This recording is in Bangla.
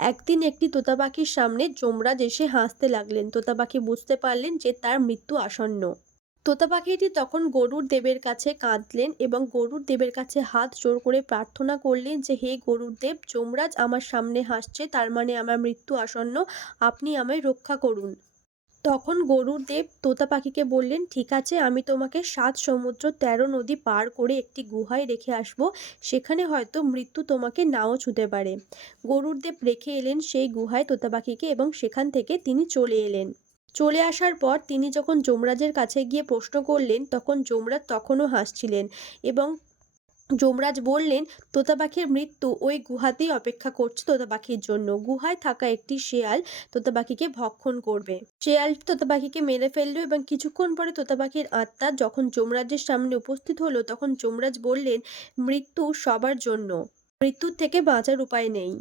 একদিন একটি তোতা পাখির সামনে যমরাজ এসে হাসতে লাগলেন। তোতা পাখি বুঝতে পারলেন যে তার মৃত্যু আসন্ন। তোতা পাখিটি তখন গরুর দেবের কাছে কাঁদলেন এবং গরুর দেবের কাছে হাত জোড় করে প্রার্থনা করলেন যে, হে গরুর দেব, যমরাজ আমার সামনে হাসছে, তার মানে আমার মৃত্যু আসন্ন, আপনি আমায় রক্ষা করুন। তখন গরুর দেব তোতা পাখিকে বললেন, ঠিক আছে, আমি তোমাকে 7 সমুদ্র 13 নদী পার করে একটি গুহায় রেখে আসব, সেখানে হয়তো মৃত্যু তোমাকে নাও ছুঁতে পারে। গরুর দেব রেখে এলেন সেই গুহায় তোতা পাখিকে এবং সেখান থেকে তিনি চলে এলেন। চলে আসার পর তিনি যখন যমরাজের কাছে গিয়ে প্রশ্ন করলেন, তখন যমরাজ তখনও হাসছিলেন এবং যমরাজ বললেন, তোতা পাখির মৃত্যু ওই গুহাতেই অপেক্ষা করছে তোতা পাখির জন্য। গুহায় থাকা একটি শেয়াল তোতা পাখিকে ভক্ষণ করবে। শেয়ালটি তোতা পাখিকে মেরে ফেললো এবং কিছুক্ষণ পরে তোতা পাখির আত্মা যখন যমরাজের সামনে উপস্থিত হলো, তখন যমরাজ বললেন, মৃত্যু সবার জন্য, মৃত্যুর থেকে বাঁচার উপায় নেই।